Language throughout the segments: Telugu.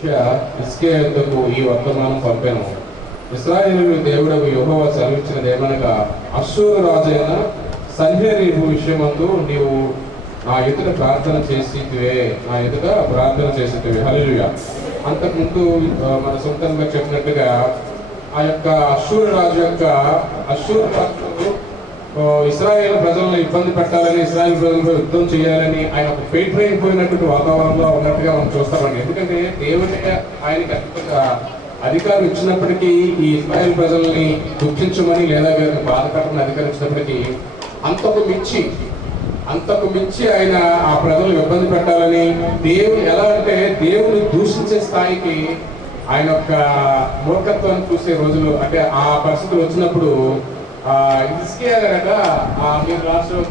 హిజ్కియా యొద్దకు ఈ వర్తమానం పంపెను. ఇశ్రాయేలు దేవుడకు యెహోవా సెలవిచ్చినదేమనగా, అష్షూరు రాజైన సన్హెరీబు విషయమందు నీవు నా ఎదుట ప్రార్థన చేసితివే. హల్లెలూయా. అంతకుముందు మన సొంతంగా చెప్పినట్టుగా ఆ యొక్క అష్షూరు రాజు ఇశ్రాయేల్ ప్రజలను ఇబ్బంది పెట్టాలని, ఇశ్రాయేల్ ప్రజలతో యుద్ధం చేయాలని ఆయన ఒక ఫెయిట్ అయిపోయినటువంటి వాతావరణంలో ఉన్నట్టుగా మనం చూస్తామండి. ఎందుకంటే దేవుని ఆయనకి అధికారం ఇచ్చినప్పటికీ ఈ ఇశ్రాయేల్ ప్రజల్ని దుఃఖించమని లేదా వీరికి బాధపడమని అధికారం ఇచ్చినప్పటికీ అంతకు మించి ఆయన ఆ ప్రజలు ఇబ్బంది పెట్టాలని, దేవుని ఎలా అంటే దేవుని దూషించే స్థాయికి ఆయన యొక్క మూర్ఖత్వాన్ని చూసే రోజులు అంటే ఆ పరిస్థితులు వచ్చినప్పుడు హిజ్కియా గారట, మీరు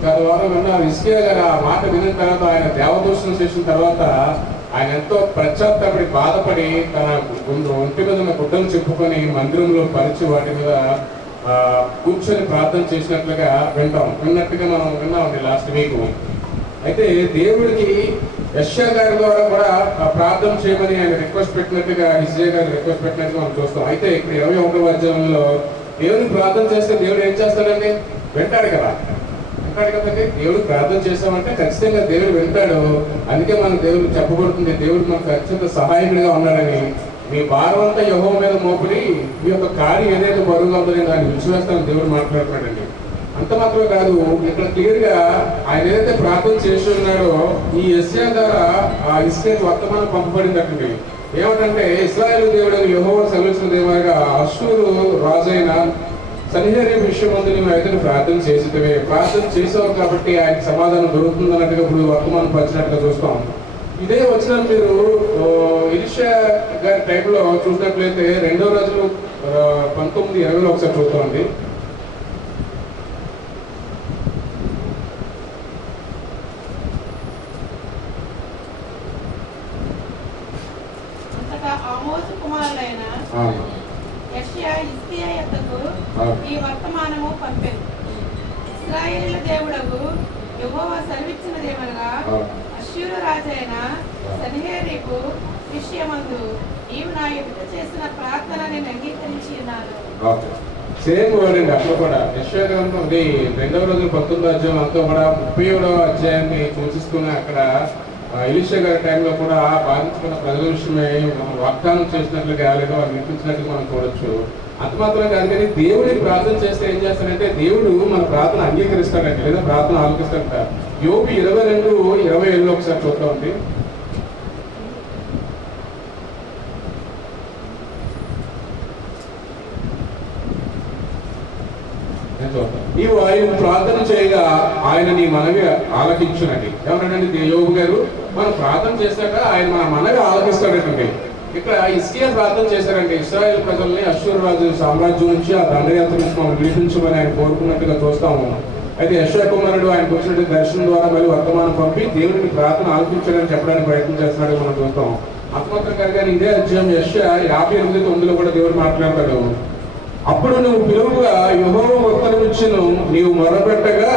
గత వారం విన్నారు, హిజ్కియా గారు ఆ మాట విన్న తర్వాత ఆయన దేవదూషణ చేసిన తర్వాత ఆయన ఎంతో పశ్చాత్తాపడి బాధపడి తన ఒంటి మీద ఉన్న గుడ్డలు చెప్పుకొని మందిరంలో పరిచి వాటి మీద కూర్చొని ప్రార్థన చేసినట్లుగా విన్నట్టుగా మనం విన్నామండి లాస్ట్ వీక్. అయితే దేవుడికి యెషయా గారి ద్వారా కూడా ప్రార్థన చేయమని ఆయన రిక్వెస్ట్ పెట్టినట్టుగా హిజ్కియా గారు రిక్వెస్ట్ పెట్టినట్టుగా మనం చూస్తాం. అయితే ఇక్కడ 21వ అధ్యాయంలో దేవుడికి ప్రార్థన చేస్తే దేవుడు ఏం చేస్తాడండి? వింటాడు కదండి. దేవుడికి ప్రార్థన చేస్తామంటే ఖచ్చితంగా దేవుడు వింటాడు. అందుకే మన దేవుడికి చెప్పబడుతుంది, దేవుడు మనకు అత్యంత సహాయకుడిగా ఉన్నాడని. మీ భారం అంతా యెహోవా మీద మోపుడి, మీ యొక్క కార్యం ఏదైతే బరువుగా ఉందో దాన్ని విడిచివేస్తానని దేవుడు మాట్లాడుతున్నాడండి. అంత మాత్రమే కాదు, ఇక్కడ క్లియర్ గా ఆయన ఏదైతే ప్రార్థన చేసి ఉన్నాడో ఈ యెషయా ద్వారా ఆ హిజ్కియాకు వర్తమానం పంపబడిందటండి. ఏమిటంటే, ఇశ్రాయేలు దేవుడు యెహోవా సెలవిచ్చినదేమనగా, అష్షూరు రాజైన సన్హెరీబు విషయమందు నీవు అయితే ప్రార్థన చేసావు కాబట్టి ఆయనకు సమాధానం దొరుకుతుంది అన్నట్టుగా ఇప్పుడు వర్తమానం పరిచినట్టుగా చూస్తాం. ఇదే వచ్చిన మీరు ఎలీషా గారి టైంలో చూసినట్లయితే 2వ రాజులు 19:20 ఒకసారి చూస్తామండి. ఆమోజు కుమారులైన యెషయా హిజ్కియా యొద్దకు ఈ వర్తమానము పంపెను. ఇశ్రాయేలు దేవుడకు యెహోవా సెలవిచ్చినదేమనగా, అష్షూరు రాజైన సన్హెరీబు విషయమందు నీవు నా ఎదుట చేసిన ప్రార్థన నేను అంగీకరించి ఉన్నాను. సేమ్ వర్డ్ అండి. అక్కడ కూడా యెషయా గ్రంథం 2వ రోజులు 19వ అధ్యాయం అంతా కూడా 37వ అధ్యాయాన్ని సూచిస్తూనే అక్కడ ఎలీషా గారి టైంలో కూడా బాధించుకున్న ప్రజల విషయమే వాగ్దానం చేసినట్లుగా లేదా వాళ్ళు వినిపించినట్టుగా మనం చూడొచ్చు. అంత మాత్రమే కాదు, కానీ దేవుడిని ప్రార్థన చేస్తే ఏం చేస్తాడంటే దేవుడు మన ప్రార్థన అంగీకరిస్తాడంటే లేదా ప్రార్థన ఆలోకిస్తాడంట. యోబు 22:27 ఒకసారి చూద్దామండి. నీవు ఆయన ప్రార్థన చేయగా ఆయన నీ మనవి ఆలకించునండి. ఏమన్నాడండి యోబు గారు? మనం ప్రార్థన చేశాక ఆయన మన మనవి ఆలకిస్తాడండి. ఇక్కడ హిజ్కియా ప్రార్థన చేశారండి, ఇశ్రాయేల్ ప్రజల్ని అష్షూరు రాజు సామ్రాజ్యం నుంచి ఆ దండయాత్ర నుంచి మనం విడిపించమని ఆయన కోరుకున్నట్టుగా చూస్తాము. అయితే యెషయా కుమారుడు ఆయనకు వచ్చినట్టు దర్శనం ద్వారా మళ్ళీ వర్తమానం పంపి దేవుడికి ప్రార్థన ఆలకించాలని చెప్పడానికి ప్రయత్నం చేస్తున్నాడు మనం చూస్తాం. అంతమాత్రం కానీ ఇదే అధ్యాయం యెషయా 58:9 కూడా దేవుడు మాట్లాడతాడు. అప్పుడు నువ్వు పిలువుగా యెహోవా ఉత్తరమిచ్చును, నీవు మొరపెట్టగా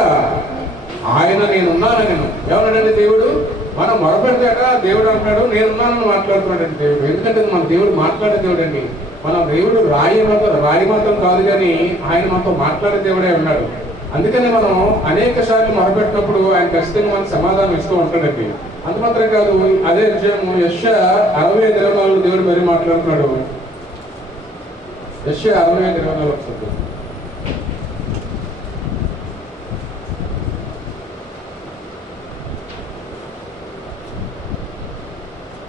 ఆయన నేనున్నానని. ఏమన్నాడండి దేవుడు? మనం మొరపెట్టాక దేవుడు అంటాడు నేనున్నానని మాట్లాడుతున్నాడండి దేవుడు. ఎందుకంటే మన దేవుడు మాట్లాడే దేవుడు అండి. మన దేవుడు రాయి మాత్రం కాదు, కానీ ఆయన మనతో మాట్లాడే దేవుడే ఉన్నాడు. అందుకనే మనం అనేక సార్లు మొరపెట్టినప్పుడు ఆయన ఖచ్చితంగా మనకు సమాధానం ఇస్తూ ఉంటాడండి. అంత మాత్రమే కాదు, అదే విషయం యెషయా 60:24 దేవుడు మరీ మాట్లాడుతున్నాడు. యెషయా 60:24 వస్తుంది.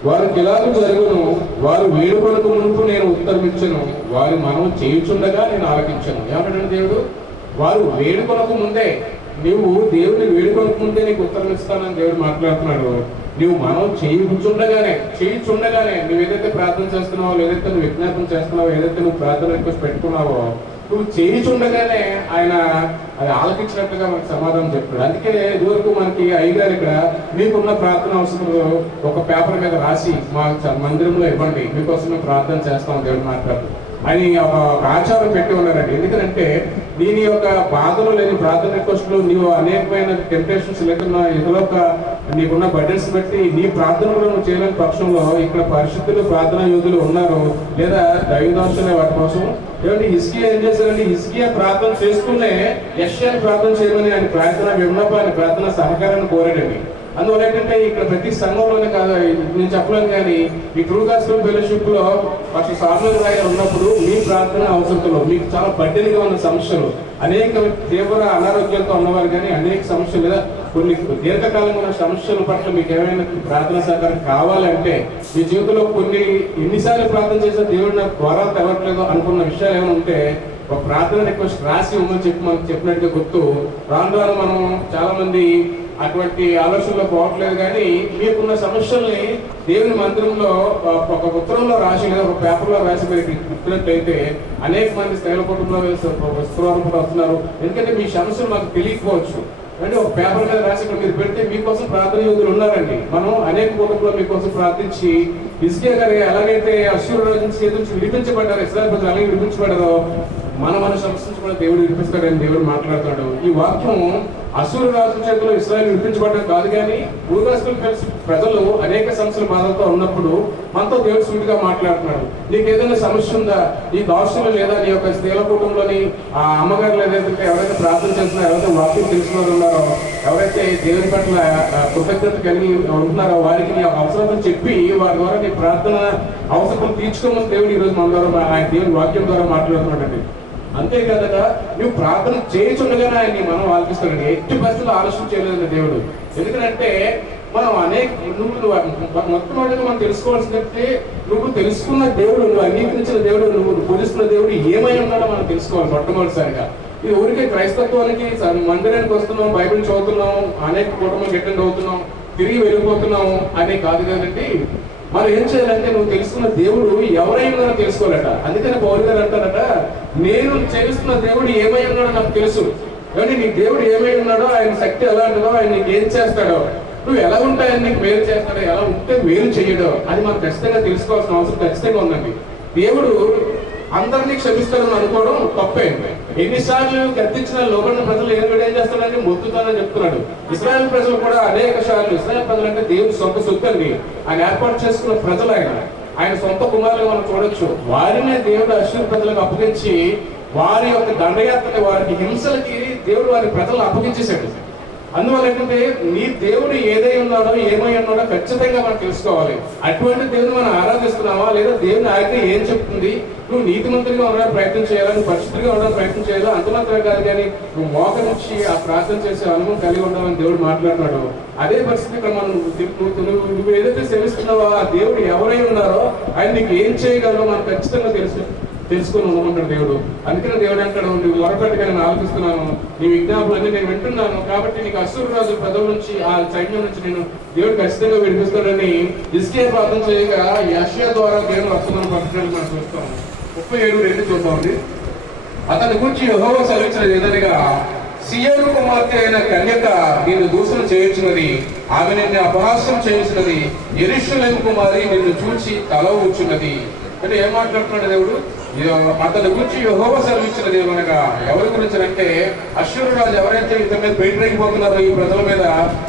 వారు గిలాదు జరుగును, వారు వేడుకొనకు మునుపు నేను ఉత్తరమిచ్చను, వారు మనం చేయుచుండగా నేను ఆలకించను. ఏమంటాడు దేవుడు? వారు వేడుకొనకు ముందే, నీవు దేవుని వేడుకొనకు ముందే నీకు ఉత్తరం ఇస్తానని దేవుడు మాట్లాడుతున్నాడు. నువ్వు మనం చేయుచుండగానే నువ్వు ఏదైతే ప్రార్థన చేస్తున్నావో, ఏదైతే నువ్వు విజ్ఞాపన చేస్తున్నావో, ఏదైతే నువ్వు ప్రార్థన రిక్వెస్ట్ పెట్టుకున్నావో, నువ్వు చేయుచుండగానే ఆయన అది ఆలకించినట్టుగా మనకు సమాధానం చెప్తాడు. అందుకే ఇదివరకు మనకి అయ్యగారు ఇక్కడ మీకున్న ప్రార్థన అవసరంలో ఒక పేపర్ మీద రాసి మా మందిరంలో ఇవ్వండి, మీకోసం మేము ప్రార్థన చేస్తాం దేవుడు మాట్లాడుతూ అని ఒక ఆచారం పెట్టి ఉన్నారండి. ఎందుకంటే దీని యొక్క బాధలు లేని ప్రార్థన రిక్వెస్ట్లు నీవు అనేకమైన టెంప్టేషన్స్ లేకున్నా ఇతరుల నీకున్న బడ్జెట్స్ బట్టి నీ ప్రార్థన కూడా నువ్వు చేయలేని పక్షంలో ఇక్కడ పరిశుద్ధులు ప్రార్థనా యోధులు ఉన్నారు, లేదా దైవదాసులే వాటి కోసం. ఏమంటే హిజ్కియా ఏం చేశారంటే, హిజ్కియా ప్రార్థన చేసుకునే యెషయాని ప్రార్థన చేయమని ఆయన ప్రార్థన విన్నపాన్ని, ప్రార్థన సహకారాన్ని కోరాడండి. అందువల్ల ఏంటంటే ఇక్కడ ప్రతి సంఘంలోనే కాదు, నేను చెప్పలేను కానీ ఈ ట్రూ గాస్పెల్ ఫెలోషిప్ లో ఫస్ట్ సామ్యూయల్ రాయర్ ఉన్నప్పుడు మీ ప్రార్థన అవసరతలు, మీకు చాలా బడ్డెనిగా ఉన్న సమస్యలు, అనేక తీవ్ర అనారోగ్యాలతో ఉన్నవారు కానీ అనేక సమస్యలు లేదా కొన్ని దీర్ఘకాలంగా ఉన్న సమస్యల పట్ల మీకు ఏమైనా ప్రార్థన సహకారం కావాలంటే, మీ జీవితంలో కొన్ని ఎన్నిసార్లు ప్రార్థన చేసినా దేవుడు నాకు ద్వారా తెవట్లేదు అనుకున్న విషయాలు ఏమైనా ఉంటే ఒక ప్రార్థన రిక్వెస్ట్ రాసి ఇవ్వమని చెప్పి మనకు చెప్పినట్టుగా గుర్తు. రాను రాను మనం చాలా మంది అటువంటి ఆలోచనలో పోవట్లేదు, కానీ మీకున్న సమస్యల్ని దేవుని మందిరంలో ఒక ఉత్తరంలో రాసి లేదా ఒక పేపర్లో రాసి మీరు ఇచ్చినట్లయితే అనేక మంది స్త్రీల కుటుంబంలో విశ్వాసం కూడా వస్తున్నారు. ఎందుకంటే మీ సమస్యలు మాకు తెలియకపోవచ్చు, అంటే ఒక పేపర్ మీద రాసి ఇక్కడ మీరు పెడితే మీకోసం ప్రార్థన యోగులు ఉన్నారండి. మనం అనేక కుటుంబంలో మీకోసం ప్రార్థించి హిజ్కియా గారు ఎలాగైతే అష్షూరు రాజు చేతి నుంచి విడిపించబడ్డారు, ఇశ్రాయేలు ప్రజలు అలాగే విడిపించబడ్డారో మన సమస్యలు కూడా దేవుడు విడిపిస్తాడని దేవుడు మాట్లాడుతున్నాడు. ఈ వాక్యం అష్షూరు రాజు చేతిలో ఇశ్రాయేలు విడిపించబడ్డం కాదు, కానీ భూగాస్కులు కలిసి ప్రజలు అనేక సమస్యల బాధలతో ఉన్నప్పుడు మనతో దేవుడు సూటిగా మాట్లాడుతున్నాడు. నీకు ఏదైనా సమస్య ఉందా, నీ దాసులు లేదా నీ యొక్క స్త్రీల కుటుంబంలోని ఆ అమ్మగారు ఏదైతే ఎవరైతే ప్రార్థన చేస్తున్నారో, ఎవరైతే వాక్యం తెలుసుకున్నారు ఉన్నారో, ఎవరైతే దేవుని పట్ల కృతజ్ఞత కలిగి ఉంటున్నారో వారికి నీ అవసరం చెప్పి వారి ద్వారా నీ ప్రార్థన అవసరం తీర్చుకోమని దేవుడు ఈరోజు మన ద్వారా ఆయన దేవుని వాక్యం ద్వారా మాట్లాడుతున్నాడండి. అంతేకాదట నువ్వు ప్రార్థన చేయించుండగానే ఆయన్ని మనం ఆలోచిస్తాడండి. ఎట్టి పరిస్థితులు ఆలోచన చేయలేదండి దేవుడు. ఎందుకంటే మనం మొట్టమొదటిగా మనం తెలుసుకోవాల్సిందంటే, నువ్వు తెలుసుకున్న దేవుడు, నువ్వు అంగీకరించిన దేవుడు, నువ్వు పూజిస్తున్న దేవుడు ఏమై ఉన్నాడో మనం తెలుసుకోవాలి మొట్టమొదటిసారిగా. ఇది ఊరికే క్రైస్తత్వానికి మందిరానికి వస్తున్నాం, బైబిల్ చదువుతున్నాం, అనేక కుటుంబాలు అటెండ్ అవుతున్నాం, తిరిగి వెళ్ళిపోతున్నాము అనే కాదు కదండి. మనం ఏం చేయాలంటే, నువ్వు తెలుసుకున్న దేవుడు ఎవరై ఉన్నారో తెలుసుకోవాలట. అందుకని పౌలు గారు అంటారట, నేను చేస్తున్న దేవుడు ఏమై ఉన్నాడో నాకు తెలుసు. ఏమంటే నీ దేవుడు ఏమై ఉన్నాడో, ఆయన శక్తి ఎలాంటిదో, ఆయన నీకు ఏం చేస్తాడో, నువ్వు ఎలా ఉంటాయని నీకు మేలు చేస్తాడో, ఎలా ఉంటే మేలు చేయడో, అది మనం ఖచ్చితంగా తెలుసుకోవాల్సిన అవసరం ఖచ్చితంగా ఉందండి. దేవుడు అందరినీ క్షమిస్తాడని అనుకోవడం తప్పే. ఎన్నిసార్లు గద్దించిన లోబడిన ప్రజలు ఏం చేస్తాడని మొత్తుతానని చెప్తున్నాడు. ఇశ్రాయేల్ ప్రజలు కూడా అనేక సార్లు, ఇశ్రాయేల్ ప్రజలు అంటే దేవుడు సొంత సొత్తు అండి, ఆయన ఏర్పాటు చేసుకున్న ప్రజలు, ఆయన సొంత కుమారులు మనం చూడొచ్చు. వారినే దేవుడు అష్షూరు ప్రజలకు అప్పగించి వారి యొక్క దండయాత్రకి, వారికి హింసలకి దేవుడు వారి ప్రజలు అప్పగించేశాడు. అందువల్ల ఏంటంటే నీ దేవుడు ఏదై ఉన్నాడో ఏమై ఉన్నాడో ఖచ్చితంగా మనం తెలుసుకోవాలి. అటువంటి దేవుని మనం ఆరాధిస్తున్నావా, లేదా దేవుని ఆజ్ఞ ఏం చెప్తుంది, నువ్వు నీతిమంతుడిగా ఉండడానికి ప్రయత్నం చేయాలా, నువ్వు పరిశుద్ధిగా ఉండడానికి ప్రయత్నం చేయాలా, అంత మాత్రమే కాదు కానీ నువ్వు మోకరించి ఆ ప్రార్థన చేసే అనుభవం కలిగి ఉండాలని దేవుడు మాట్లాడుతున్నాడు. అదే పరిస్థితి ఇక్కడ మనం నువ్వు ఏదైతే సేవిస్తున్నావో ఆ దేవుడు ఎవరై ఉన్నారో ఆయన నీకు ఏం చేయగలరో మనం ఖచ్చితంగా తెలుసుకొని ఉండమంటాడు దేవుడు. అందుకనే దేవుడు అంటాడు, నువ్వు మొరపెట్టుగా నేను ఆలోచిస్తున్నాను, నీ విజ్ఞాపనలన్నీ నేను వింటున్నాను, కాబట్టి నీకు అష్షూరు రాజు ప్రజల నుంచి, ఆ సైన్యం నుంచి నేను దేవుడు ఖచ్చితంగా విడిపిస్తాడని హిజ్కియా ప్రార్థన చేయగా యెషయా ద్వారా దేవుడు వర్తమానం పంపించడానికి మనం చూస్తాం. 37:2 చూద్దామండి. అతని గురించి యెహోవా సెలవిచ్చినది ఏదనగా, సియోను కుమార్తె అయిన కన్యక నిన్ను దూషణ చేయించినది, ఆమె నిన్ను అపహాస్యం చేయించినది, యెరూషలేము కుమారి నిన్ను చూచి తల ఊచున్నది. అంటే ఏం మాట్లాడుతున్నాడు దేవుడు? అతని గురించి యెహోవా సెలవిచ్చినది ఏమనగా, ఎవరి గురించి అంటే అష్షూరు రాజు ఎవరైతే ఇతని మీద బయటపోతున్నారో, ఈ ప్రజల మీద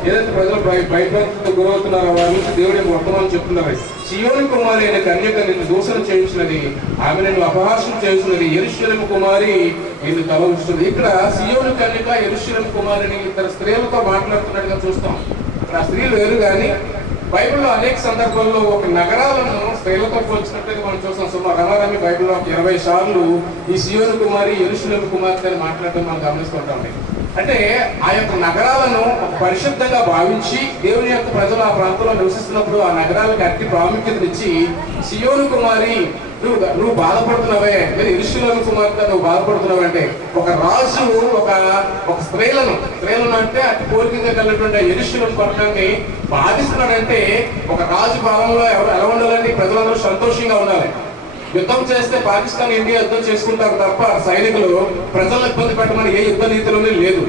ఏదైతే ప్రజలు భయభక్తితో గురవుతున్నారో వారి గురించి దేవుడు వర్తమానం చెప్తున్నారు. సియోను కుమారి అయిన కన్యక నిన్ను దూషణ చేయించినది, ఆమె నిన్ను అపహాస్యం చేస్తున్నది, యెరూషలేము కుమారి నిన్ను తల ఉంచుతుంది. ఇక్కడ సియోను కన్యక, యెరూషలేము కుమారిని ఇద్దరు స్త్రీలతో మాట్లాడుతున్నట్టుగా చూస్తాం. ఇక్కడ ఆ స్త్రీలు వేరు, కానీ బైబిల్లో అనేక సందర్భాల్లో ఒక నగరాలను స్త్రీలతో పోల్చినట్టుగా మనం చూస్తాం. సుమారు రమారమి బైబిల్లో 20 సార్లు ఈ సియోను కుమారి, యెరూషలేము కుమార్తె అని మాట్లాడడం మనం గమనిస్తుంటాం. అంటే ఆ యొక్క నగరాలను పరిశుద్ధంగా భావించి దేవుని యొక్క ప్రజలు ఆ ప్రాంతంలో నివసిస్తున్నప్పుడు ఆ నగరాలకు అతి ప్రాముఖ్యతనిచ్చి, సియోను కుమారి నువ్వు బాధపడుతున్నావే, లేదా యెరూషలేము కుమార్తె నువ్వు బాధపడుతున్నావంటే, ఒక రాజు ఒక స్త్రీలను అంటే అతి పోలికగా కలిగినటువంటి యెరూషలేము పట్టణాన్ని బాధిస్తున్నాడంటే, ఒక రాజు పాలనలో ఎలా ఉండాలంటే ప్రజలందరూ సంతోషంగా ఉండాలి. యుద్ధం చేస్తే పాకిస్తాన్, ఇండియా యుద్ధం చేసుకుంటారు తప్ప సైనికులు ప్రజలను ఇబ్బంది పెట్టమని ఏ యుద్ధ నీతిలోనే లేదు.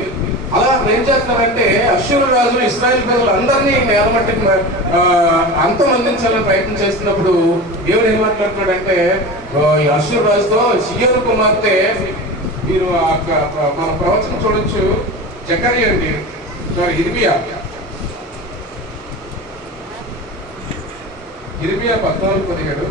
అలా ఏం చేస్తున్నారంటే అష్షూరు రాజు ఇశ్రాయేల్ ప్రజలు అందరినీ నేలమట్టి అంతమందించాలని ప్రయత్నం చేస్తున్నప్పుడు దేవుడు ఏం మాట్లాడుతున్నాడంటే, అష్షూరు రాజుతో సియోను కుమార్తె, మీరు మన ప్రవచనం చూడొచ్చు, జకర్యా అండి, ఇర్మియా ఇర్మియా 14:17.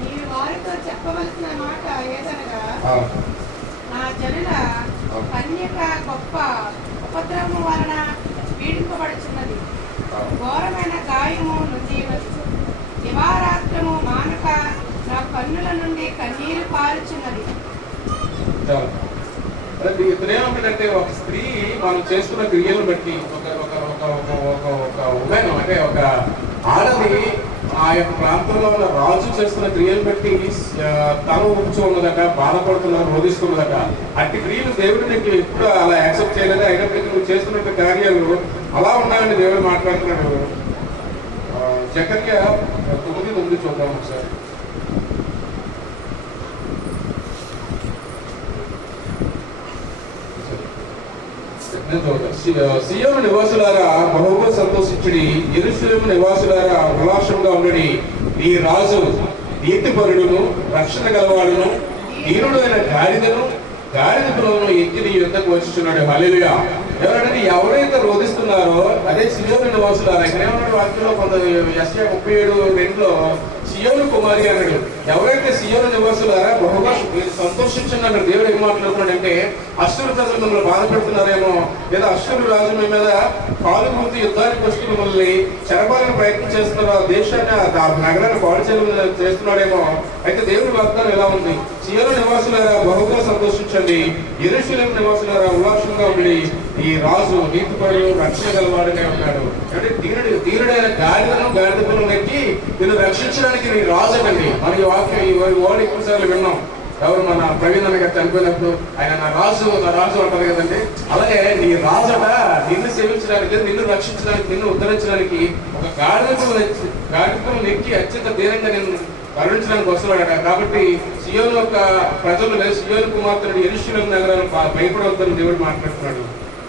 నీవు వారితో చెప్పవలసిన మాట ఏదనగా, ఆ, నా జనుల కన్యక గొప్ప ఉపద్రవము వలన పీడింపబడుచున్నది. ఘోరమైన గాయము నుండి దివారాత్రము మానక నా కన్నుల నుండి కన్నీరు పారుచున్నది. చాలు. అంటే ఇతను ఏమంటాడంటే, ఒక స్త్రీ మనం చేస్తున్న క్రియలను బట్టి ఒక ఒక ఒక ఒక ఒక ఒక ఉమెన్ అంటే ఒక ఆడది ఆ యొక్క ప్రాంతంలో ఉన్న రాజు చేస్తున్న క్రియలు బట్టి తల ఊపుచూ ఉన్నదట, బాధపడుతున్నది, రోధిస్తున్నదట. అట్టి క్రియలు దేవుడు నీకు ఎప్పుడు అలా యాక్సెప్ట్ చేయలేదు. అయినప్పటికీ నువ్వు చేస్తున్న కార్యాలు అలా ఉన్నాయని దేవుడు మాట్లాడుతున్నాడు. జకర్యా 9:9 చూద్దాం ఒకసారి. సియోను నివాసులారా బహుగా సంతోషించుడి, యెరూషలేము నివాసులారా ఉల్లాసంగా ఉండడి. నీ రాజు నీతిపరుడును రక్షణ గలవాడును దీనుడు అయిన గాడిద పిల్లలను ఎక్కి నీ యుద్ధకు వచ్చుచున్నాడు. హల్లెలూయా. ఎవరంటే ఎవరైతే రోధిస్తున్నారో అదే సియోను నివాసులారా. ఇక్కడ ఏమన్నాడు వాక్యంలో కొంత యెషయా 37:2 సియోను కుమారి అన్నాడు. ఎవరైతే సియోను నివాసులారా బహుగా సంతోషించున్నారు. దేవుడు ఏం మాట్లాడుతున్నాడంటే, అశ్షూరు ప్రజలు మిమ్మల్ని బాధపెడుతున్నారేమో, లేదా అశ్షూరు రాజు మీ మీద కాలు గుర్తు యుద్ధానికి వచ్చి మిమ్మల్ని చెరపాలని ప్రయత్నం చేస్తున్నారు, ఆ దేశాన్ని ఆ నగరాన్ని పాడు చేస్తున్నాడేమో. అయితే దేవుడి వాగ్దానం ఎలా ఉంది? సియోను నివాసులారా బహుగా సంతోషించండి, యెరూషలేము నివాసులారా ఉల్లాసంగా ఉండి, ఈ రాజు నీతిపరుడు రక్షణ గలవాడుగా ఉన్నాడు. అంటే దీనుడైన గాడిద పిల్లలను ఎక్కి నిన్ను రక్షించడానికి నీ రాజు అండి. మన ఈ వాక్యం ఈ వర్డ్ ఎక్కువ సార్లు విన్నాం. ఎవరు మన ప్రవీణ్ అన్న గారు చనిపోయినప్పుడు ఆయన నా రాజు అంటారు కదండి. అలాగే నీ రాజట నిన్ను సేవించడానికి, నిన్ను రక్షించడానికి, నిన్ను ఉద్ధరించడానికి ఒక గాడిదను ఎక్కి అత్యంత ధీరంగా నిన్ను కరుణించడానికి వస్తున్నాడట. కాబట్టి సియోను యొక్క ప్రజలు లేదు, సియోను కుమార్తెను యెరూషలేము నగరాన్ని భయపడవద్దని దేవుడు మాట్లాడుతున్నాడు.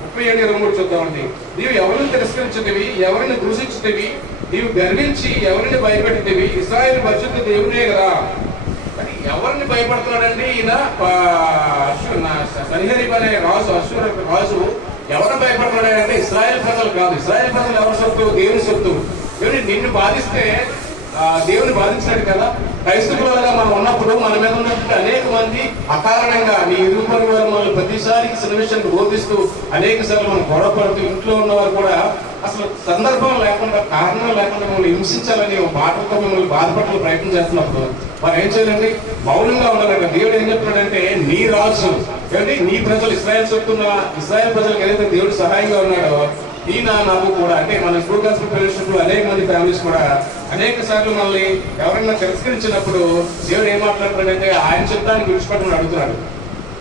37:23 చూద్దామండి. నీవు ఎవరిని తిరస్కరించుతేవి, ఎవరిని దూషించుతేవి, నీవు గర్వించి ఎవరిని భయపెడితేవి, ఇశ్రాయేలు పరిశుద్ధ దేవుడే కదా. అని ఎవరిని భయపడుతున్నాడండి ఈయన? సన్హెరీబు అనే రాజు, అశ్షూరు రాజు ఎవరిని భయపడుతున్నాడంటే ఇశ్రాయేల్ ప్రజలు కాదు. ఇశ్రాయేల్ ప్రజలు ఎవరి సొత్తు? దేవుని సొత్తు. నిన్ను బాధిస్తే దేవుని బాధించినట్టు కదా. క్రైస్తవులుగా మనం ఉన్నప్పుడు మన మీద ఉన్నప్పుడు అనేక మంది అకారణంగా నీ ఇరుగు పొరుగు వారు మనల్ని ప్రతిసారికి సినిమేషన్ బోధిస్తూ అనేక సార్లు మనం గొడవపడుతూ, ఇంట్లో ఉన్నవారు కూడా అసలు సందర్భం లేకుండా, కారణం లేకుండా మిమ్మల్ని హింసించాలని ఒక మాటలతో మిమ్మల్ని బాధపడాలని ప్రయత్నం చేస్తున్నప్పుడు వారు ఏం చేయాలండి? మౌనంగా ఉండాలంట. దేవుడు ఏం చెప్తున్నాడంటే, నీ రాజు ఏమంటే నీ ప్రజలు ఇశ్రాయేల్ చెప్తున్న ఇశ్రాయేల్ ప్రజలకు ఏదైతే దేవుడు సహాయంగా ఉన్నాడో ఈయన నాకు కూడా, అంటే మన స్కూల్ గాస్పెల్ ఫెలోషిప్ లో అనేక మంది ఫ్యామిలీస్ కూడా అనేక సార్లు మనల్ని ఎవరైనా తిరస్కరించినప్పుడు దేవుడు ఏం మాట్లాడుతున్నాడంటే ఆయన చిత్తానికి విడిచిపెట్టమని అడుగుతున్నాడు.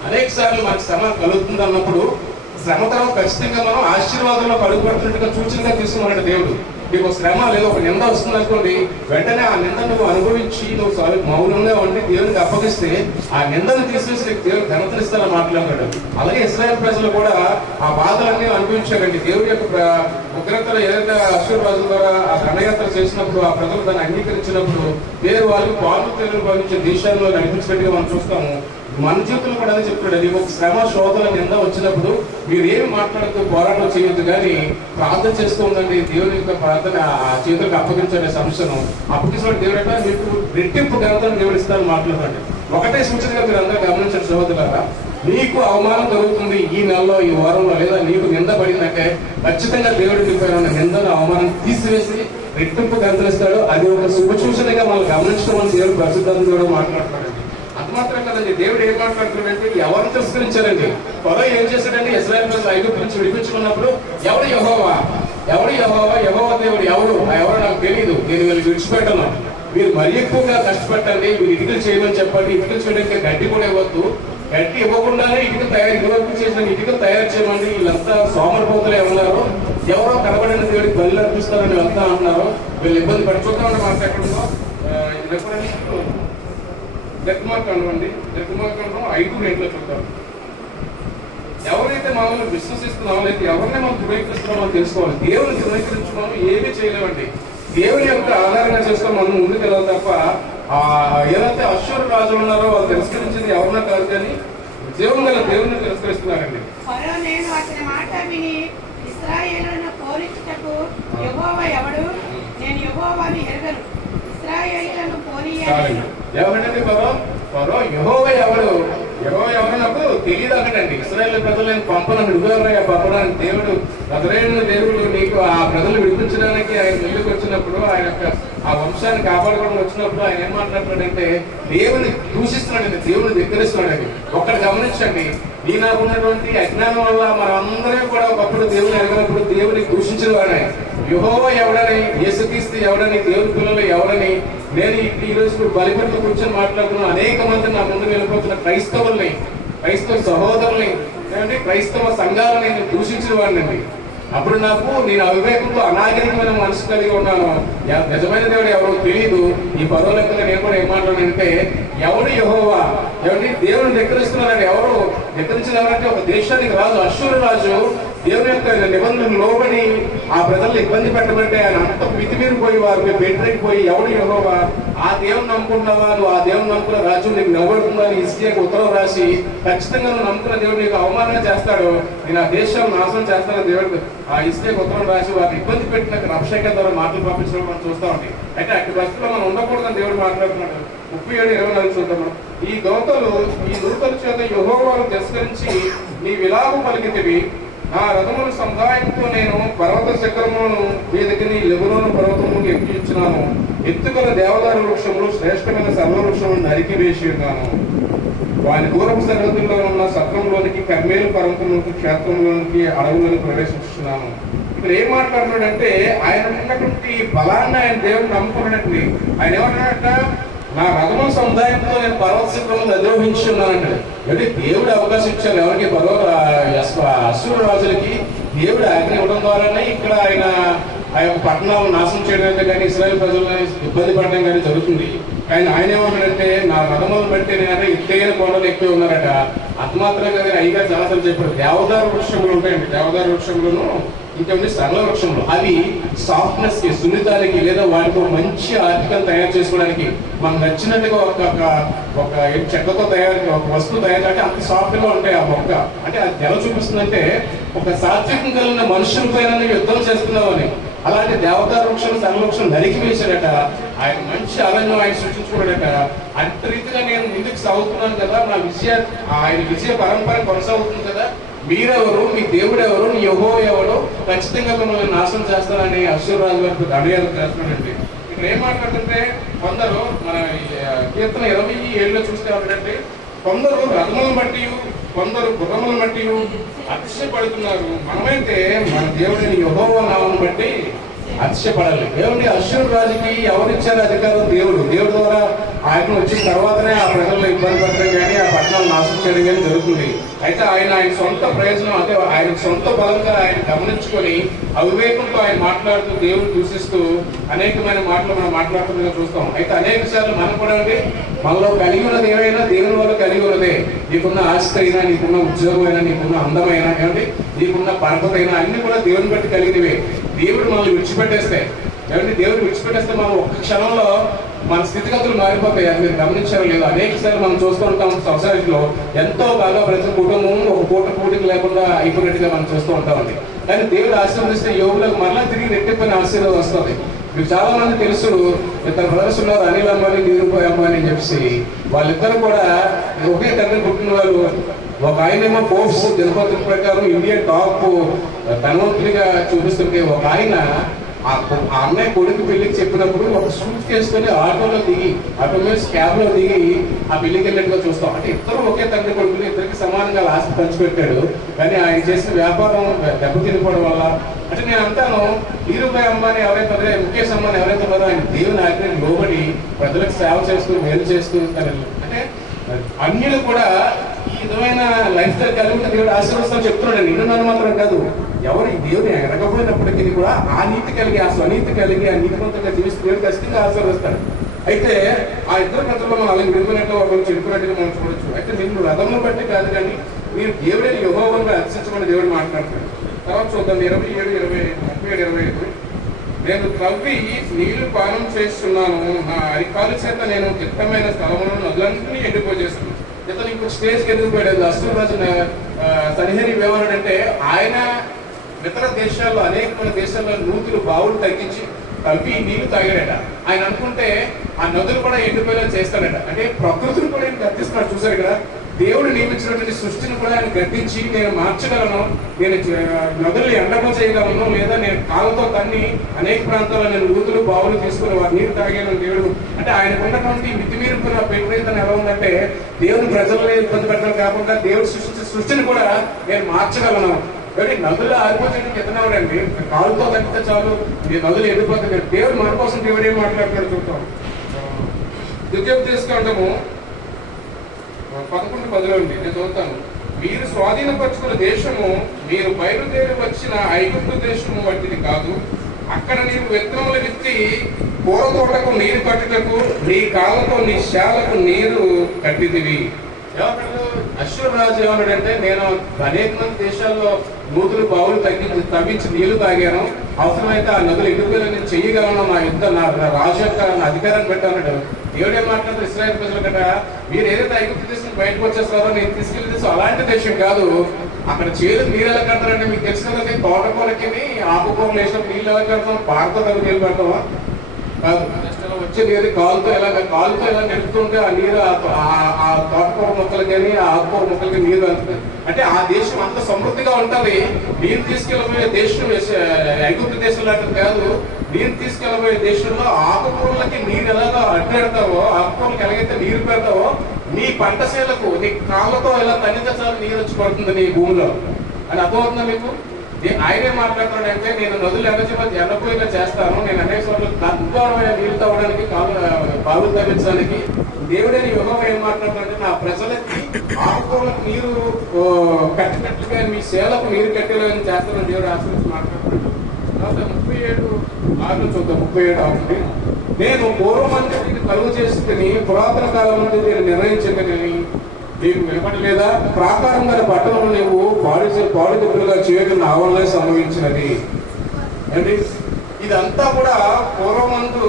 అనేక సార్లు మనకు శ్రమ కలుగుతుంది అన్నప్పుడు శ్రమ తర్వాత ఖచ్చితంగా మనం ఆశీర్వాదంలో పడుకుపడుతున్నట్టుగా సూచనగా తీసుకున్నాడు దేవుడు. నీకు శ్రమ లేదా ఒక నింద వస్తుంది అనుకోండి, వెంటనే ఆ నింద నువ్వు అనుభవించి నువ్వు మౌనంగా ఉండి దేవునికి అప్పగిస్తే ఆ నిందను తీసేసి నీకు దేవుడు ఘనతనిస్తానని మాట్లాడాడు. అలాగే ఇశ్రాయేల్ ప్రజలు కూడా ఆ బాధలన్నీ అనుభవించారండి. దేవుడి యొక్క ఉగ్రతలు ఏదైతే అశ్షూరు రాజుల ద్వారా ఆ దండయాత్ర చేసినప్పుడు ఆ ప్రజలు దాన్ని అంగీకరించినప్పుడు వేరే వాళ్ళు పాలు తెలుగు భావించే దేశాల్లో నడిపించినట్టుగా మనం చూస్తాము. మన జీవితంలో కూడా అదే చెప్తున్నాడు. నీకు ఒక శ్రమ, శోధన, నింద వచ్చినప్పుడు మీరు ఏమి మాట్లాడుతూ పోరాటం చేయొద్దు, కానీ ప్రార్థన చేస్తూ ఉండండి. దేవుని యొక్క ప్రార్థన ఆ చేతులకు అప్పగించే సమస్యను అప్పగించిన దేవుడు అంటే మీకు రెట్టింపు ఘనతను దేవుడు ఇస్తారని మాట్లాడండి. ఒకటే సూచనగా మీరు అందరూ గమనించిన సహోదరులారా, నీకు అవమానం జరుగుతుంది ఈ నెలలో, ఈ వారంలో, లేదా నీకు నింద పడిందంటే ఖచ్చితంగా దేవుడి నింపైన నిందను, అవమానం తీసివేసి రెట్టింపు ఘనతను ఇస్తాడు. అది ఒక శుభ సూచనగా మనం గమనించడం వల్ల దేవుడు పరిశుద్ధాన్ని కూడా మాట్లాడుతున్నాడు. అంత మాత్రం కదండి, దేవుడు ఏం మాట్లాడుతున్నాడంటే ఎవరు తిరస్కరించారండి? పొలం ఏం చేశాడండి? ఇశ్రాయేలు ప్రజలు ఐగుప్తు నుంచి విడిపించుకున్నప్పుడు ఎవరు యెహోవా దేవుడు ఎవరు నాకు తెలియదు, నేను వీళ్ళు విడిచిపెట్టను, మీరు మరీ ఎక్కువగా కష్టపెట్టండి, మీరు ఇటుకలు చేయమని చెప్పండి. ఇటుకలు చేయడానికి గడ్డి కూడా ఇవ్వద్దు, గడ్డి ఇవ్వకుండానే ఇటుకలు చేసిన ఇటుకలు తయారు చేయమండి. వీళ్ళంతా సోమరిపోతులు ఏమన్నారు, ఎవరో కనబడిన దేవుడికి బలి అర్పిస్తారని వెళ్తా అంటున్నారు. వీళ్ళు ఇబ్బంది పడిపోతామని మాట్లాడుకుంటున్నాం. నిర్గమాకాండం 5:2 చూద్దాం. ఎవరైతే మనల్ని విశ్వసిస్తున్నామో లేదా ఎవరిని మనం ధృవీకరిస్తున్నామో తెలుసుకోవాలి. దేవుని ధృవీకరించుకోవడం ఏమీ చేయలేమండి. దేవుని యొక్క ఆధారంగా చేసుకొని మనం ముందుకు వెళ్ళాలి తప్ప ఏదైతే అశ్షూరు రాజులు ఉన్నారో వాళ్ళు తిరస్కరించింది ఎవరన్నా కాదు, కానీ దేవుని తిరస్కరిస్తున్నారండి. ఫరో నేను అతని మాట విని ఇశ్రాయేలును పోనిచ్చుటకు యెహోవా ఎవడు? నేను యెహోవాను ఎరుగను. ఇశ్రాయేలును పోనీయను. ఎవరండి ఫరో? యెహోవా ఎవడు? యెహోవా ఎవరు నాకు తెలియదు అన్నాడండి. ఇశ్రాయేలు ప్రజలు నేను పంపను, విడుదలయ్యా పంపడానికి దేవుడు నజరేయుడైన దేవుడు నీకు ఆ ప్రజలు విడిపించడానికి ఆయన ముందుకు వచ్చినప్పుడు, ఆయన యొక్క ఆ వంశాన్ని కాపాడుకోవడం వచ్చినప్పుడు ఆయన ఏం మాట్లాడుతున్నాడంటే దేవుని దూషిస్తున్నాడండి, దేవుని ధిక్కరిస్తున్నాడండి. ఒక్కటి గమనించండి, ఈ నాకు ఉన్నటువంటి అజ్ఞానం వల్ల మనందరం కూడా ఒకప్పుడు దేవుని ఎరగనప్పుడు దేవుని దూషించిన వాడే. యెహోవా ఎవడని, యేసుక్రీస్తు ఎవడని, దేవుని పిల్లలు ఎవడని నేను ఈ రోజు బలిపట్ల కూర్చొని మాట్లాడుతున్న అనేక మంది నా ముందు వెళ్ళిపోతున్న క్రైస్తవ సహోదరుల్ని, ఏమంటే క్రైస్తవ సంఘాలని నేను దూషించిన వాడినండి. అప్పుడు నేను అవివేకంతో అనాగరికమైన మనసు కలిగి ఉన్నాను. నిజమైన దేవుడు ఎవరో తెలియదు. ఈ పదవుల లెక్కలో నేను కూడా ఏం మాట్లాడానంటే ఎవడు యెహోవా, ఎవరి దేవుని ధిక్కరిస్తున్నారండి. ఎవరు ధిక్కరించిన ఎవరంటే ఒక దేశానికి రాజు, అశ్షూరు రాజు దేవుని యొక్క నిబంధనలు లోబడి ఆ ప్రజల్ని ఇబ్బంది పెట్టమంటే ఆయన అంత మితిమీరిపోయి వారికి వ్యతిరేకిపోయి ఎవడు యెహోవా, ఆ దేవుని నమ్ముకుంటున్నావా, నువ్వు ఆ దేవుని నమ్ముకున్న రాజు నీకు నవ్వడుతుందని హిజ్కియాకు ఉత్తరం రాసి ఖచ్చితంగా నువ్వు నమ్ముకున్న దేవుడు నీకు అవమానంగా చేస్తాడు, నేను ఆ దేశాన్ని నాశనం చేస్తాను దేవుడు ఆ హిజ్కియాకు ఉత్తరం రాసి వారిని ఇబ్బంది పెట్టిన అభిషేకం ద్వారా మాటలు పంపించడం మనం చూస్తూ ఉంటాయి. అయితే అట్టి పరిస్థితుల్లో మనం ఉండకూడదని దేవుడు మాట్లాడుతున్నాడు. 37:24 చూద్దాం. ఈ దూతల చేత యెహోవాను తిరస్కరించి నీ విలాపం పలికితివి, నా రథముల సముదాయంతో నేను పర్వత శిఖరములను మీదకి లెబనోను పర్వతములకు ఎక్కించినాను. ఎత్తుగల దేవదారు వృక్షములు శ్రేష్టమైన సర్వ వృక్షములను నరికి వేసి ఉన్నాను. వారి దూరపు సరిహద్దుల్లో ఉన్న సత్రంలోనికి, కర్మేలు పర్వతంలోకి, క్షేత్రంలోనికి, అడవులను ప్రవేశిస్తున్నాను. ఇప్పుడు ఏం మాట్లాడుతున్నాడంటే ఆయన ఉన్నటువంటి బలాన్ని ఆయన దేవుని నమ్ముకున్నట్టు ఆయన ఏమంటాడంట, నా రథముల సముదాయంతో నేను పర్వత శిఖరములను అధిరోహించి ఉన్నానంటే అంటే దేవుడు అవకాశం ఇచ్చారు ఎవరికి? అశ్షూరు రాజులకి దేవుడు ఆజ్ఞ ఇవ్వడం ద్వారానే ఇక్కడ ఆయన ఆ యొక్క పట్టణాలను నాశనం చేయడం కానీ ఇశ్రాయేలు ప్రజలను ఇబ్బంది పడడం కానీ జరుగుతుంది. కానీ ఆయన ఏమన్నాడంటే నా రథములను బట్టి నేను ఎత్తైన కొండలు ఎక్కువ ఉన్నారట. అది మాత్రమే కదా అయ్యగా చాలాసార్లు చెప్పాడు. దేవదారు వృక్షములు ఉంటాయండి, దేవదారు వృక్షములను ఇంకేంటి సరళ వృక్షములు, అవి సాఫ్ట్నెస్ కి, సున్నితానికి లేదా వాటితో మంచి ఆర్టికల్ తయారు చేసుకోవడానికి మనకు నచ్చినట్టుగా ఒక చెక్కతో ఒక వస్తువు తయారు అంటే అంత సాఫ్ట్ గా ఉంటాయి ఆ మొక్క. అంటే అది ఎలా చూపిస్తుందంటే ఒక సాత్వికం కలిగిన మనుషుల పైన యుద్ధం చేస్తున్నామని. అలాంటి దేవదారు వృక్షం, సరళ వృక్షం నరికి వేశాడట. ఆయన మంచి అరణ్యం ఆయన సృష్టించుకోడట. అంత రీతిగా నేను ముందుకు సాగుతున్నాను కదా, ఆయన విజయ పరంపర కొనసాగుతుంది కదా, మీరెవరు, మీ దేవుడు ఎవరు, నీ యెహోవా ఎవరు, ఖచ్చితంగా మిమ్మల్ని నాశనం చేస్తానని అశ్షూరు రాజు గారికి దండయాత్ర చేస్తున్నాడండి. ఇక్కడ ఏం మాట్లాడుతుంటే కొందరు మన కీర్తన 27లో చూస్తే ఏంటంటే కొందరు రథములను బట్టి, కొందరు గుర్రములను బట్టి అతిశయపడుతున్నారు. మనమైతే మన దేవుడిని యెహోవా నామమును బట్టి అతిశయపడాలి. ఏమండి, అశ్షూరు రాజుకి ఎవరిచ్చారు అధికారం? దేవుడి ద్వారా ఆయన వచ్చిన తర్వాతనే ఆ ప్రజల్లో ఇబ్బంది పడడం కానీ ఆ పట్టణాలు నాశనం చేయడం కానీ జరుగుతుంది. అయితే ఆయన సొంత ప్రయోజనం, అంటే ఆయన సొంత బలంగా ఆయన గమనించుకొని అవివేకంతో ఆయన మాట్లాడుతూ దేవుడు దూషిస్తూ అనేకమైన మాటలు మనం మాట్లాడుతుండగా చూస్తాం. అయితే అనేక సార్లు మనం కూడా అంటే మనలో కలిగి ఉన్నది ఏమైనా దేవుని వల్ల కలిగి ఉన్నదే. నీకున్న ఆస్తి అయినా, నీకున్న ఉద్యోగం అయినా, నీకున్న అందమైనా, ఏమంటే నీకున్న పరపతి అయినా అన్ని కూడా దేవుని బట్టి కలిగినవే. దేవుడు మనల్ని విడిచిపెట్టేస్తే, ఏమంటే దేవుడు విడిచిపెట్టేస్తే మనం ఒక్క క్షణంలో మన స్థితిగతులు మారిపోతాయి. అది మీరు గమనించారు లేదు? అనేక సార్లు మనం చూస్తూ ఉంటాం సొసైటీలో ఎంతో బాగా ప్రతి కుటుంబం ఒక పూటకి లేకుండా అయిపోయినట్టుగా మనం చూస్తూ ఉంటామండి. కానీ దేవుడు ఆశీర్వదిస్తే యోగులకు మరలా తిరిగి రెట్టిపోయిన ఆశీర్వాదం వస్తుంది. మీకు చాలా మంది తెలుసు, ఇద్దరు బ్రదర్స్ ఉన్నారు, అనిల్ అంబానీ, నీరుభాయ్ అంబానీ అని చెప్పేసి. వాళ్ళిద్దరు కూడా ఒకే తండ్రి పుట్టిన వాళ్ళు. ఒక ఆయనేమో ఫోర్బ్స్ దినపత్రిక ప్రకారం ఇండియా టాప్ ధనవంతుడిగా చూపిస్తుంటే, ఒక ఆయన ఆ అన్నయ్య కొడుకు పెళ్లికి చెప్పినప్పుడు ఒక సూట్ కేసుకొని ఆటో మీద క్యాబ్ లో దిగి ఆ పెళ్లికి వెళ్ళినట్టుగా చూస్తాం. అంటే ఇద్దరు ఒకే తండ్రి కొడుకులు, ఇద్దరికి సమానంగా ఆస్తి పంచిపెట్టాడు. కానీ ఆయన చేసిన వ్యాపారం దెబ్బతినిపోవడం వల్ల, అంటే నేను అంటాను, నీరుభాయ్ అంబానీ ఎవరైతే, ముఖేష్ అంబానీ ఎవరైతే ఉన్నారో ఆయన దేవుని ఆజ్ఞని లోబడి ప్రజలకు సేవ చేస్తూ మేలు చేస్తూ, అంటే అన్యులు కూడా ఈ విధమైన లైఫ్ స్టైల్ కలిగి ఉంటే దేవుడు ఆశీర్వదిస్తామని చెప్తున్నాడు. నిన్ను నన్ను మాత్రం కాదు, ఎవరు ఈ దేవుని ఎరగపోయినప్పటికీ కూడా ఆ నీతి కలిగి, ఆ స్వనీతి కలిగి, ఆ నీతివంతంగా జీవిస్తూ దేవుడు ఖచ్చితంగా ఆశీర్వదిస్తాడు. అయితే ఆ ఇద్దరు కథల్లో మనం అలాగే విడిపోయినట్టు ఒకరు చెడిపోయినట్టుగా మనం చూడొచ్చు. అయితే నిన్ను రథమును బట్టి కాదు కానీ మీరు దేవుడిని యెహోవాను అర్చించమని దేవుడు మాట్లాడుతున్నాడు. తర్వాత చూద్దాం 37:25. నేను త్రవ్వి నీళ్లు పానం చేస్తున్నాను, నా అరికాలు చేత నేను దిట్టమైన స్థలములను నదులన్నింటినీ ఎండిపోజేస్తున్నాను. ఇతను ఇంకొక స్టేజ్కి ఎదిగిపోయాడు. అశ్షూరు రాజు సన్హెరీబు ఏమన్నాడంటే ఆయన ఇతర దేశాల్లో అనేకమైన దేశాల్లో నూతులు బావులు తగ్గించి కలిపి నీళ్లు తాగాడట. ఆయన అనుకుంటే ఆ నదులు కూడా ఎండిపోయేలా చేస్తాడట. అంటే ప్రకృతిని కూడా ఆయన గర్తిస్తున్నాడు. చూసారు కదా, దేవుడు నియమించినటువంటి సృష్టిని కూడా ఆయన గర్తించి నేను మార్చగలను, నేను నదులు ఎండమ చేయగలను, లేదా నేను కాళ్ళతో తన్ని అనేక ప్రాంతాల్లో నేను నూతులు బావులు తీసుకుని వారి నీరు తాగాను దేవుడు. అంటే ఆయనకు ఉన్నటువంటి మితిమీరుకున్న విపరీతం ఎలా ఉందంటే, దేవుని ప్రజల్ని ఇబ్బంది పెట్టడం కాకుండా దేవుడు సృష్టించిన సృష్టిని కూడా నేను మార్చగలను. కాబట్టి నదులు ఆరిపోతానికి ఎత్తనవాడండి, కాలుతో తగ్గితే చాలు ఈ నదులు ఎండిపోతుంది. దేవుడు మన కోసం దేవుడు ఏం మాట్లాడుతున్నాడు చూద్దాం. ద్వితీయోపదేశకాండము 11:10 ఉంది, నేను చదువుతాను. మీరు స్వాధీనపరుచుకున్న దేశము మీరు బయలుదేరి వచ్చిన ఐగుప్తు దేశము వంటిది కాదు. అక్కడ నీవు విత్తనములు విత్తి కూర తోటకు నీరు కట్టుటకు నీ కాళ్ళతో నీ శాలకు నీరు కట్టిదివి. ఏమన్నాడు అశ్వర్ రాజు? ఏమన్నాడంటే, నేను అనేక మంది దేశాల్లో నూతులు బావులు తవ్వించి నీళ్లు తాగాను, అవసరమైతే ఆ నదులు ఎదుగుదల నేను చెయ్యగలను, నా రాజు యొక్క నా అధికారాన్ని పెట్టాను. దేవుడే మాట్లాడుతూ ఇశ్రాయేలు ప్రజలు కదా, మీరు ఏదైతే ఐగుప్తు దేశం బయటకు వచ్చేస్తారో నేను తీసుకెళ్లి దేశం అలాంటి దేశం కాదు. అక్కడ చేలు నీళ్ళు ఎలా కడతారంటే మీకు తెలుసు కదా, తోటకూరకి ఆకుకూరలు వేసిన నీళ్ళు ఎలా కడతాం? పారతో తగ్గు నీళ్ళు పెడతామా? కాదు. వచ్చే నీరు కాలుతో ఎలా నిలుపుతుంటే ఆ నీరు ఆ తోటకూర మొక్కలు కానీ ఆ ఆకుకూర మొక్కలకి నీరు వెళ్తుంది. అంటే ఆ దేశం అంత సమృద్ధిగా ఉంటుంది. నీరు తీసుకెళ్ళబోయే దేశం ఐగుప్తు దేశం లాంటిది కాదు. నీరు తీసుకెళ్ళబోయే దేశంలో ఆకుకూరలకి నీరు ఎలాగో అడ్డెడతావో, ఆకుకూరలకు ఎలాగైతే నీరు పెడతావో, నీ పంట చేలకు నీ కాళ్ళతో ఎలా తల్లితే చాలు నీరు వచ్చి పడుతుంది నీ భూమిలో అని అర్థమవుతుందా మీకు? ఆయనే మాట్లాడుతున్నాడంటే, నేను నదులు ఎండపోయినా చేస్తాను, నేను అనేక చోట్ల అద్భుతమైన నీళ్లు తవ్వడానికి బావులు తవ్వించడానికి. దేవుడైన యెహోవా ఏం మాట్లాడుతున్నాడంటే, నా ప్రజలకి ఆకుకూరలకు నీరు కట్టినట్లుగా మీ సేలకు నీరు కట్టేలాగా చేస్తానని దేవుడు ఆశ్రయించి మాట్లాడుతున్నాడు. తర్వాత 37:6 చూద్దాం. 37:6 నేను పూర్వమంత్రికి కలుగు చేసుకుని పురాతన కాలం నుండి నేను నిర్ణయించకని నీకు వినపడలేదా? ప్రాకారం గల పట్టణం నువ్వు పాడుదిబ్బలుగా చేయడం నా వల్లే సంభవించినది. అంటే ఇదంతా కూడా పూర్వమందు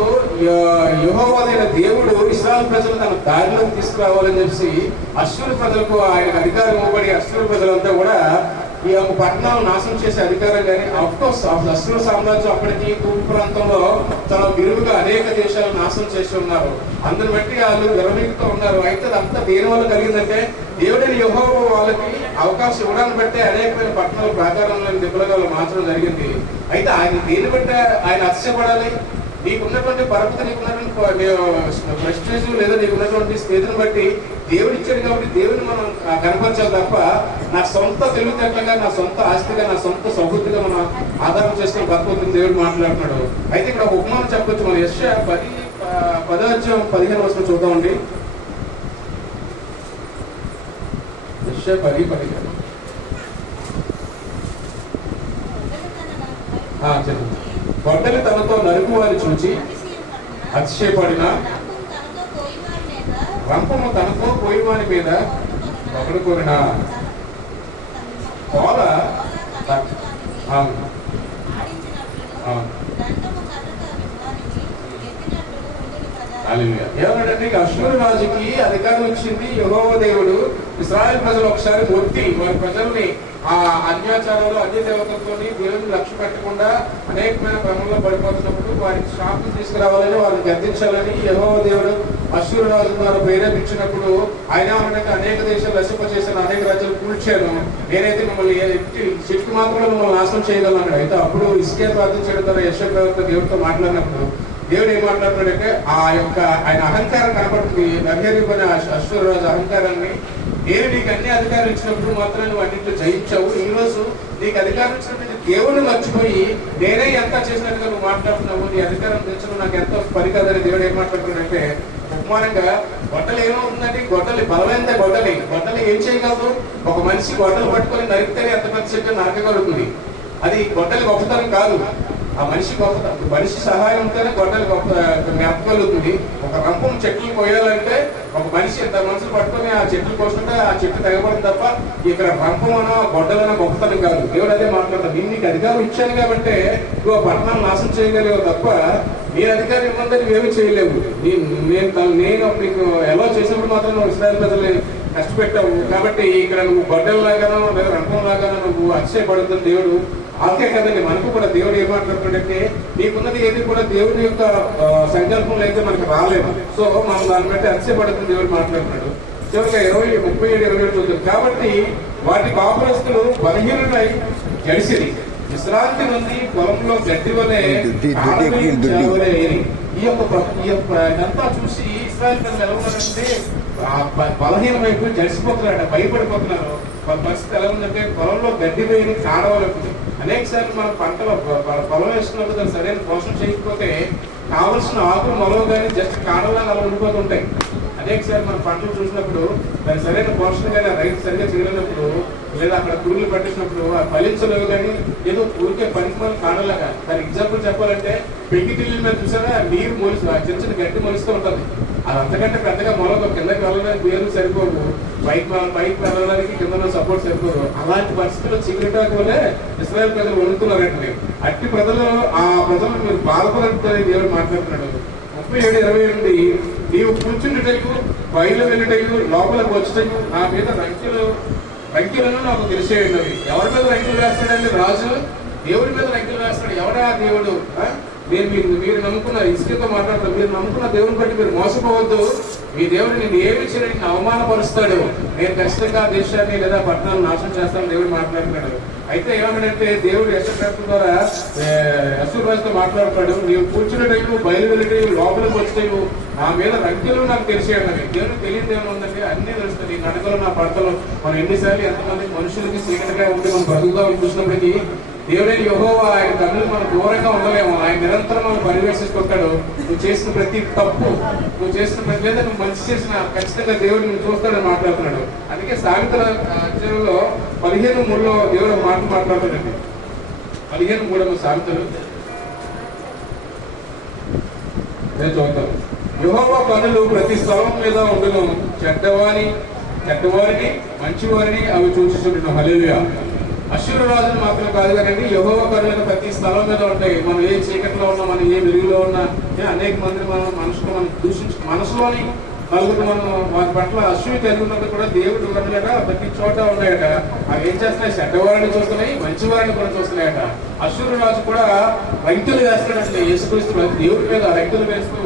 యెహోవాదైన దేవుడు ఇశ్రాయేలు ప్రజలు తన దారిలోకి తీసుకురావాలని చెప్పి అశ్షూరు ప్రజలకు ఆయన అధికారం ఇవ్వబడి అశ్షూరు ప్రజలంతా కూడా ఈ యొక్క పట్టణాలు నాశనం చేసే అధికారం. కానీ అఫ్కోర్స్ అశ్షూరు సామ్రాజ్యం అప్పటికి తూర్పు ప్రాంతంలో చాలా విరివిగా అనేక దేశాలు నాశనం చేసి ఉన్నారు. అందుని బట్టి వాళ్ళు విరమితో ఉన్నారు. అయితే అదంతా దేని వల్ల కలిగిందంటే, దేవుడైన యెహోవా వాళ్ళకి అవకాశం ఇవ్వడాన్ని బట్టి అనేకమైన పట్టణాలు ప్రాకారంలో దిబ్బలుగా మార్చడం జరిగింది. అయితే ఆయన దేని బట్టి ఆయన అతిశయపడాలి? నీకున్నటువంటి పరపత, నీకున్నటువంటి ప్రెస్టేజ్ లేదా నీకున్నటువంటి స్థితిని బట్టి దేవుడు ఇచ్చాడు కాబట్టి దేవుని మనం కనపరచాలి తప్ప నా సొంత తెలివితేటలుగా, నా సొంత ఆస్తిగా, నా సొంత సమృద్ధిగా మనం ఆధారం చేసుకుని బతుకుతుంది దేవుడు మాట్లాడుతున్నాడు. అయితే ఇక్కడ ఒక ఉపమానం చెప్పొచ్చు. మనం యెషయా 10:15 చూద్దామండి. యెషయా 10:15 చెప్పండి. గొడ్డలి తనతో నరుకు వారిని చూచి అతిశయపడిన, రంపము తనతో పోయివాని మీద ఒకడు కోరిన కోల ఏమన్నాడంటే, అశ్షూరు రాజుకి అధికారం ఇచ్చింది యెహోవా దేవుడు. ఇశ్రాయేలు ప్రజలు ఒకసారి మొత్తి వారి ప్రజల్ని ఆ అన్యాచారాలు, అన్య దేవతలతో దేవుని లక్ష్య పెట్టకుండా అనేకమైన క్రమంలో పడిపోతున్నప్పుడు వారికి శాపం తీసుకురావాలని, వారిని గద్దించాలని యెహోవా దేవుడు అశ్షూరు రాజు ద్వారా ప్రేరేపించినప్పుడు ఆయన అనేక దేశాలు నశింపచేసిన అనేక రాజ్యాలు కూల్చాను, నేనైతే మిమ్మల్ని చెట్టు మాత్రమే మిమ్మల్ని నాశనం చేయగలను. అయితే అప్పుడు ఇస్కే ప్రార్థించడం ద్వారా యెషయా ప్రవక్త దేవుడితో మాట్లాడినప్పుడు దేవుడు ఏం మాట్లాడుతున్నాడంటే, ఆ యొక్క ఆయన అహంకారం కనపడుతుంది. నర్హరీబు అనే అశ్షూరు రాజు అహంకారాన్ని, నేను నీకు అన్ని అధికారం ఇచ్చినప్పుడు మాత్రం నువ్వు అన్నింటిలో జయించావు. ఈ రోజు నీకు అధికారం ఇచ్చినప్పుడు దేవుడిని మర్చిపోయి నేనే ఎంత చేసినట్టుగా నువ్వు మాట్లాడుతున్నావు, నీ అధికారం తెచ్చడం నాకు ఎంతో పని కాదని దేవుడు ఏం మాట్లాడుతున్నాడంటే, ఉపమానంగా గొడ్డలు ఏమవుతుందంటే, గొడ్డలి బలమైనదే. గొడ్డలి ఏం చేయగలదు? ఒక మనిషి గొడ్డలు పట్టుకొని నరికితేనే ఎంత పెద్ద చెట్టు నరకగలుగుతుంది. అది గొడ్డలి గొప్పతనం కాదు, ఆ మనిషి సహాయం ఉంటేనే గొడ్డలి మెప్పగలుగుతుంది. ఒక రంపం చెట్లు కోయాలంటే ఒక మనిషి ఎంత మనుషులు పట్టుకొని ఆ చెట్లు కోసుకుంటే ఆ చెట్టు తెగబడింది తప్ప ఇక్కడ రంపమనో గొడ్డలనో గొప్పతనం కాదు. దేవుడు అదే మాట్లాడతాడు, నేను నీకు అధికారం ఇచ్చాను కాబట్టి నువ్వు పట్టణాలు నాశనం చేయగలిగావు తప్ప నీ అధికారం ఇవ్వమంటే నువ్వేమీ చేయలేవు. నేను నీకు ఎలా చేసినప్పుడు మాత్రం నువ్వు ఇశ్రాయేలు ప్రజల్ని కష్టపెట్టావు కాబట్టి ఇక్కడ నువ్వు గొడ్డల్లాగానో లేదా రంపంలాగానో నువ్వు అతిశయపడుతున్న దేవుడు ఆకే కదండి. మనకు కూడా దేవుడు ఏం మాట్లాడుతున్నాడంటే నీకున్నది ఏది కూడా దేవుని యొక్క సంకల్పంలో అయితే మనకు రాలేదు. సో మనం దాన్ని బట్టి అతిశయపడుతున్న దేవుడు మాట్లాడుతున్నాడు. చివరిగా 37 చూద్దాం. కాబట్టి వాటి కాపురస్తులు బలహీనులై జడిసిరి, విశ్రాంతి నుండి పొలంలో గడ్డి వలె ఈ యొక్క ఇదంతా చూసి ఇశ్రాయేలు ప్రజలు ఎలా ఉన్నారంటే బలహీన వైపు జడిసిపోతున్నారట, భయపడిపోతున్నారు. వాళ్ళ పరిస్థితి ఎలా ఉందంటే పొలంలో గడ్డి వేయని కాడవలకు. అనేక సార్లు మన పంటలో పొలం వేసుకున్నప్పుడు దాన్ని సరైన పోషణ చేయకపోతే కావలసిన ఆకులు మొలవ కానీ జస్ట్ కాడలా అలా ఉండిపోతుంటాయి. అనేకసారి మన పంటలు చూసినప్పుడు దాని సరైన పోషణ కానీ రైతు సరిగ్గా చేయలేనప్పుడు లేదా అక్కడ పురుగులు పట్టించినప్పుడు ఆ ఫలించలేవు కానీ ఏదో ఊరికే పనికిమాల కాడలాగా. దాని ఎగ్జాంపుల్ చెప్పాలంటే పెంకిటిల్లి మీద చూసారా నీరు మొలిసి చిన్న చిన్న గడ్డి మొలుస్తూ ఉంటుంది. అది అంతకంటే పెద్దగా మొలక కిందకి వెళ్ళడానికి వేరు సరిపోదు, పైకి వెళ్ళడానికి కింద సపోర్ట్ సరిపోదు. అలాంటి పరిస్థితుల్లో చిగురిటాకు వల్లే ఇశ్రాయేలు ప్రజలు వణుకున్నారంటే అట్టి ప్రజలు ఆ ప్రజలు మీరు బాధపడాలని దేవుడు మాట్లాడుతున్నాడు. 37:28 నీవు కూర్చుండుటకు బయలు వెళ్ళటకు లోపలకు వచ్చటకు నా మీద రంకెలను నాకు తెలిసే ఉన్నది. ఎవరి మీద రంకెలు వేస్తాడండి రాజు? దేవుడి మీద రంకెలు వేస్తాడు. ఎవడా దేవుడు? మీరు నమ్ముకున్న ఇసుకతో మాట్లాడతారు. మీరు నమ్ముకున్న దేవుని బట్టి మీరు మోసపోవద్దు. మీ దేవుడు నేను ఏమి చేయడానికి అవమానపరుస్తాడు. నేను ఖచ్చితంగా దేశాన్ని లేదా పట్టణాలను నాశనం చేస్తాను దేవుడు మాట్లాడుతున్నాడు. అయితే ఏమన్నాడంటే దేవుడు యెషయా ద్వారా అష్షూరు రాజుతో మాట్లాడుతాడు. నీవు కూర్చున్నట్టు బయలు వెళ్ళి లోపలికి వచ్చేవు నా మీద రంకెలు నాకు తెలిసే ఉన్నది. దేవుడు తెలియదు ఏమైనా ఉందండి, అన్ని తెలుస్తుంది. నడకలు నా పడతలు మనం ఎన్నిసార్లు ఎంతమంది మనుషులకి చీకటిగా ఉండి మనం బతుకుతామని చూసినప్పటికీ దేవుడైన యెహోవా ఆయన కన్నులు మనం దూరంగా ఉండలేము. ఆయన నిరంతరం మనం పరివేశిస్తుంటాడు. నువ్వు చేసిన ప్రతి తప్పు, నువ్వు చేసిన ప్రతి లేదా నువ్వు మంచి చేసిన ఖచ్చితంగా దేవుడు నువ్వు చూస్తాడని మాట్లాడుతున్నాడు. అందుకే సామెతల అధ్యాయంలో 15:3 దేవుడు మాట మాట్లాడుతాడండి. 15:3 సామెతలు నేను చూస్తాను. యెహోవా కన్నులు ప్రతి స్థలం మీద ఉండును, చెడ్డవారిని మంచివారిని అవి చూచుచుండును. హల్లెలూయా. అష్షూరు రాజులు మాత్రం కాదు కానీ యెహోవా కన్నులు ప్రతి స్థలం మీద ఉంటాయి. మనం ఏ చీకట్లో ఉన్నా, మనం ఏ వెలుగులో ఉన్నా, అనేక మంది మనం దూషించు మనసులోని నలుగురు మనం వారి పట్ల అసూయ తెలుగున్నప్పుడు కూడా దేవుడు కన్నులట ప్రతి చోట ఉన్నాయట. అవి ఏం చేస్తున్నాయి? చెడ్డవారిని చూస్తున్నాయి, మంచి వారిని కూడా చూస్తున్నాయట. అష్షూరు రాజు కూడా రంకెలు వేస్తాడంటే యేసుక్రీస్తు దేవుడి మీద రంకెలు వేస్తూ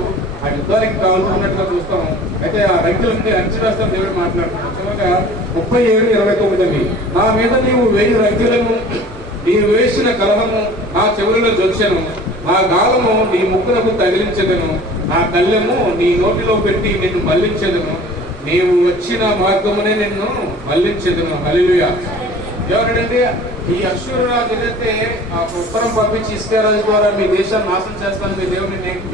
ఆ యుద్ధానికి కావాలన్నట్టుగా చూస్తాం. అయితే ఆ రంకెలకి అంచనాస్తాం దేవుడు మాట్లాడుతున్నాడు. చివరిగా 37:29 నా మీద నీవు 1000 రంకెలను నీవు వేసిన కలహము నా చెవులలో జొచ్చెను, నా గాలము నీ ముక్కులకు తగిలించెదను, నా కళ్ళెము నీ నోటిలో పెట్టి నిన్ను మళ్లించెదను, నీవు వచ్చిన మార్గమునే నిన్ను మళ్లించెదను. హల్లెలూయా. ఎవరంటే ఈ అష్షూరు రాజు ఏదైతే ఆ ఉత్తరం పంపించి ఇస్రాయేలు రాజు ద్వారా మీ దేశాన్ని నాశనం చేస్తాను,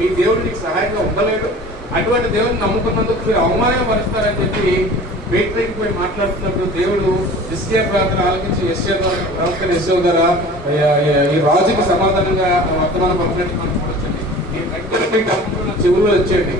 మీ దేవుడు నీకు సహాయంగా ఉండలేడు, అటువంటి దేవుడిని నమ్ముకున్నందుకు మీరు అవమానపరుస్తారని చెప్పి బయటకి పోయి మాట్లాడుతున్నప్పుడు దేవుడు యెషయా ప్రార్థన ఆలకించి ప్రవక్త యెషయా ద్వారా ఈ రాజుకి సమాధానంగా వర్తమానం పంపినట్టు మనం చూడొచ్చండి. ఈ రంకెలపై చెవుల్లో వచ్చేయండి.